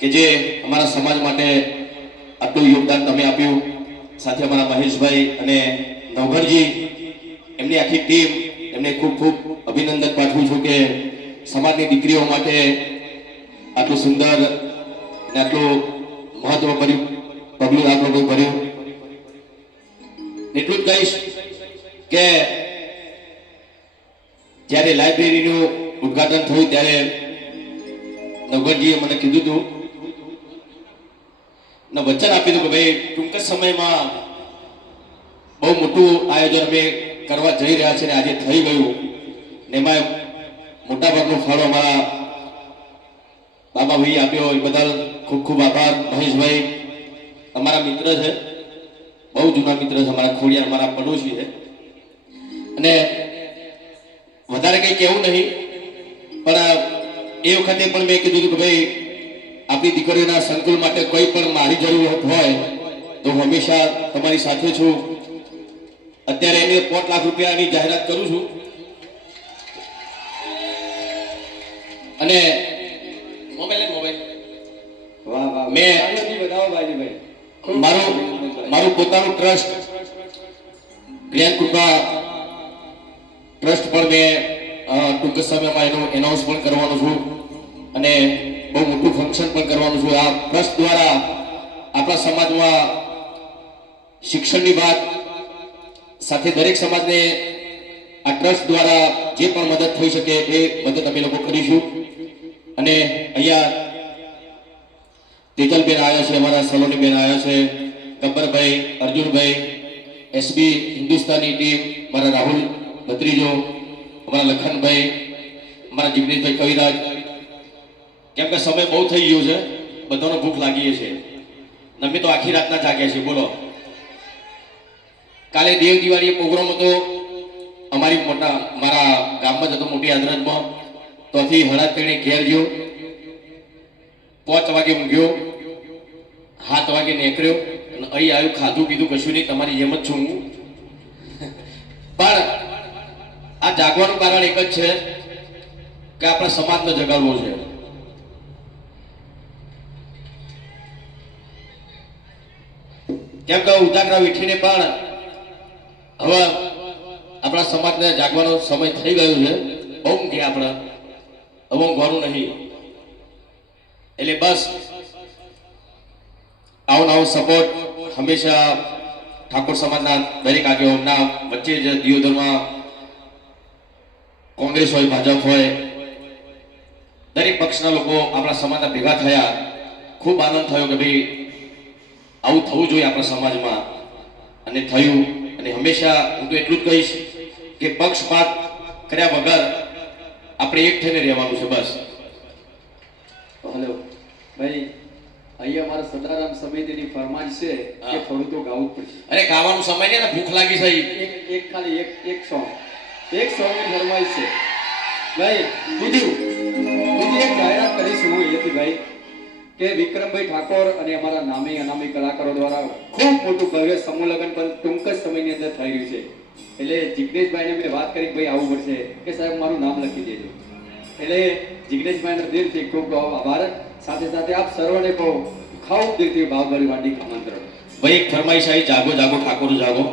કે જે અમારા સમાજ માટે આટલું યોગદાન તમે આપ્યું. સાથે અમારા મહેશભાઈ અને નવઘરજી એમની આખી ટીમ, એમને ખૂબ ખૂબ અભિનંદન પાઠવું છું કે સમાજની દીકરીઓ માટે આટલું સુંદર અને આટલું મહત્વ ભર્યું, પગલું આ લોકોએ ભર્યું. એટલું જ કહીશ કે જ્યારે લાઇબ્રેરીનું ઉદ્ઘાટન થયું ત્યારે નવગણજીએ મને કીધું હતું ને વચન આપી દીધું કે ભાઈ, ટૂંક જ સમયમાં બહુ મોટું આયોજન અમે કરવા જઈ રહ્યા છીએ ને આજે થઈ ગયું. ને એમાં મોટાભાગનો ફાળો અમારા બાબાભાઈ આપ્યો, એ બદલ ખૂબ ખૂબ આભાર. મહેશભાઈ અમારા મિત્ર છે, બહુ જૂના મિત્ર છે, અમારા ખોડિયાર, અમારા પડોશી છે. અને વધારે કંઈ કહેવું નહીં, પણ એ વખતે પણ મેં કીધું કે ભાઈ આપણી દીકરીઓના સંકુલ માટે કોઈ પણ મારી જરૂરત હોય તો હું હંમેશા તમારી સાથે છું. અત્યારે એને પોત લાખ રૂપિયાની જાહેરાત કરું છું. અને મોબાઈલ મોબાઈલ. વાહ વાહ મેં- મારું મારું પોતાનું ટ્રસ્ટ જ્ઞાન કૃપા ટ્રસ્ટ પણ મેં ટૂંક સમયમાં એનું એનાઉન્સ પણ કરવાનું છું. અને બહુ મોટું ફંક્શન પણ કરવાનું છું. આ ટ્રસ્ટ દ્વારા આપણા સમાજમાં શિક્ષણની વાત સાથે દરેક સમાજને આ ટ્રસ્ટ દ્વારા જે પણ મદદ થઈ શકે એ મદદ અમે લોકો કરીશું. અને અહીંયા તેજલબેન આવ્યા છે, અમારા સલોનીબેન આવ્યા છે ગબ્બરભાઈ અર્જુનભાઈ એસબી હિન્દુસ્તાની ટીમ, મારા રાહુલ ભત્રીજો, અમારા લખનભાઈ, અમારા જીગ્નેશભાઈ કવિરાજ કેમ કે સમય બહુ થઈ ગયો છે, બધાનો ભૂખ લાગી છે. અમે તો આખી રાતના જાગ્યા છીએ, બોલો. કાલે દેવ દિવાળીએ પ્રોગ્રામ હતો, અમારી મોટા, મારા ગામમાં જ હતો, મોટી આદરજમાં તોથી હળદ તેણે ઘેર ગયો. પાંચ વાગે ઊંઘ્યો. સાત વાગે નીકળ્યો. અને અહીં આવ્યું, ખાધું પીધું કશું નહીં, તમારી જેમ જ છું હું. પણ આ જાગવાનું કારણ એક જ છે કે આપણા સમાજને જગાડવો છે. કેમ કે ઉજાગરા વીઠીને પણ હવે આપણા સમાજને જાગવાનો સમય થઈ ગયો છે. બહુ કે આપણે. હવે ઊંઘવાનું નહીં. એટલે બસ આવો નવો સપોર્ટ હંમેશા ઠાકોર સમાજના દરેક આગેવાનના વચ્ચે જ દિયોદરમાં કોંગ્રેસ હોય, ભાજપ હોય, દરેક પક્ષના લોકો આપણા સમાજના ભેગા થયા. ખૂબ આનંદ થયો કે ભાઈ આવું થવું જોઈએ આપણા સમાજમાં. અને થયું અને હંમેશા હું તો એટલું જ કહીશ કે પક્ષપાત કર્યા વગર આપણે એક થઈને રહેવાનું છે બસ. હલો ભાઈ અહીંયા મારા સદારામ સમિતિની ફરમાઈશ છે કે. થોડું તો ગાવું પડશે. અરે ગાવાનું સમય છે ને ભૂખ લાગી છે. એક એક ખાલી એક એક સોંગ એક સોંગની ફરમાઈશ છે. ભાઈ બીજું બીજી એક જાહેરાત કરીશું હું અહીંયાથી ભાઈ. કે વિક્રમભાઈ ઠાકોર અને અમારા નામી અનામી કલાકારો દ્વારા ખૂબ મોટું ભવ્ય સમૂહ લગ્ન પણ ટૂંક જ સમયની અંદર થઈ રહ્યું છે. એટલે જિગ્નેશભાઈને મેં વાત કરી ભાઈ આવવું પડશે કે સાહેબ મારું નામ લખી દેજો. એટલે જિગ્નેશભાઈનો દિલથી ખૂબ ખૂબ આભાર. સાથે સાથે આપ સર્વને કહો ખાવ દિલથી ભાવભરી વાંડી આમંત્રણ. ભાઈ એક ફરમાઈશ આવી. જાગો જાગો ઠાકોર જાગો.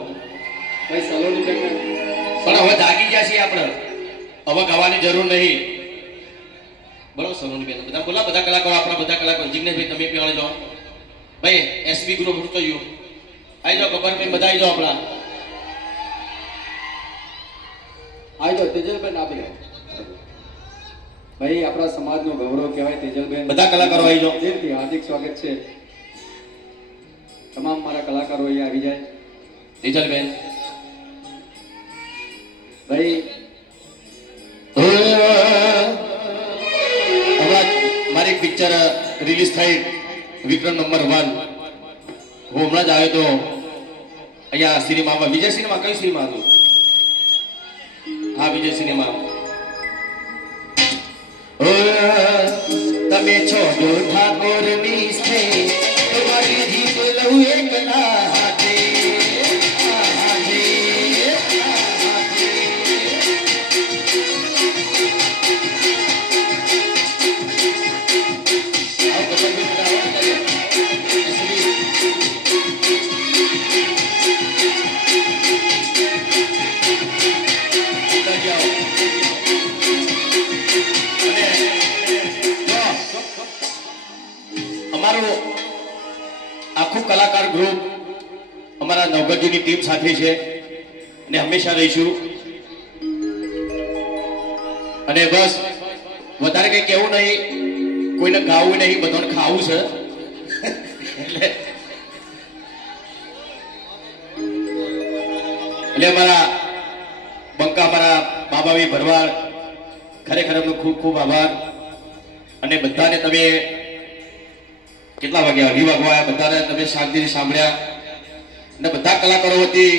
ભાઈ સલોની પણ હવે જાગી ગયા છીએ આપણે. હવે ગવાની જરૂર નહીં. બરોબર સલોની બેન. બધા બોલા બધા કલાકારો આપણા બધા કલાકારો. જિગ્નેશભાઈ તમે પણ જાઓ. ભાઈ એસપી ગ્રુપ હું કહ્યું આવી જાઓ ગબ્બરભાઈ બધા આવી જાઓ આપણા. આવી જાઓ તેજલબેન આપી જાઓ. ભાઈ આપણા સમાજનો ગૌરવ કહેવાય તેજલબેન બધા કલાકારો આવી જાઓ. દિલથી હાર્દિક સ્વાગત છે. તમામ મારા કલાકારો અહીંયા આવી જાય. તેજલબેન. ભાઈ પિક્ચર રિલીઝ થઈ, વિક્રમ નંબર વન હું હમણાં જ આવ્યો તો અહીંયા સિનેમામાં, વિજય સિનેમા, કઈ સિનેમા હતું? હા, વિજય સિનેમા. તમે છો જો અમારું આખું કલાકાર ગ્રુપ અમારા નવગઢની ટીમ સાથે છે અને હંમેશા રહીશું. અને બસ, વધારે કંઈ કહેવું નહીં. કોઈને ગાવું નહીં, બધાને ખાવું છે. એટલે એટલે અમારા બંકા, અમારા બાબાભાઈ ભરવાડ, ખરેખર એમનો ખૂબ ખૂબ આભાર. અને બધાને તમે કેટલા વાગ્યા અઢી વાગવા આવ્યા? બધાને તમે શાંતિથી સાંભળ્યા. અને બધા કલાકારો વતી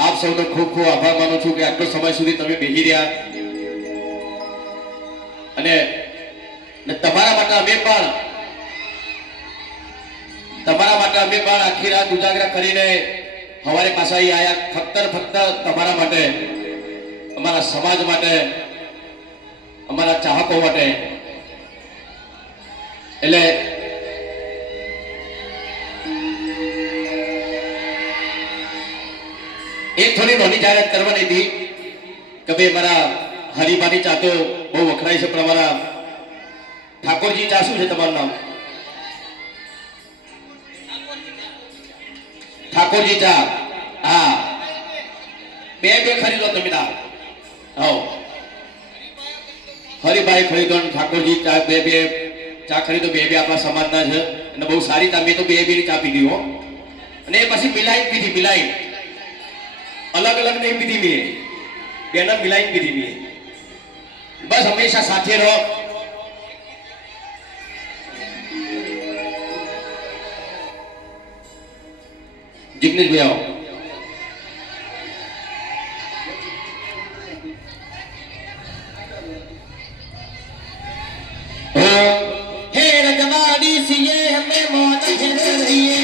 આપ સૌનો ખૂબ ખૂબ આભાર માનું છું કે આટલો સમય સુધી તમે બેસી રહ્યા. અને તમારા માટે અમે પણ, તમારા માટે અમે પણ આખી રાત ઉજાગરા કરીને સવારે પાછા આયા, ફક્ત ફક્ત તમારા માટે, અમારા સમાજ માટે, અમારા ચાહકો માટે. એટલે થોડી નાની જાહેરાત કરવાની હતી કે ભાઈ મારા હરિભાની ચા તો બહુ વખણાય છે, પણ અમારા ઠાકોરજી ચા શું છે તમારું નામ? ઠાકોરજી ચા. હા. બે બે ખરીદો તમે ના. હો હરિભાઈ ખરીદો ઠાકોરજી ચા બે બે ચા ખરીદો બે બે આપણા સમાજના છે. અને બહુ સારી ચા તો બે બે ચા પીધી હો. અને એ પછી મિલાઈ પીધી, મિલાઈ. અલગ અલગ નહીં પીધી મેં બેના મિલાઈ પીધી મેં બસ હંમેશા સાથે રહો જિગ્નેશભાઈ આવો હે રજવાડી સીએ હમે મોન ખેલ રહીએ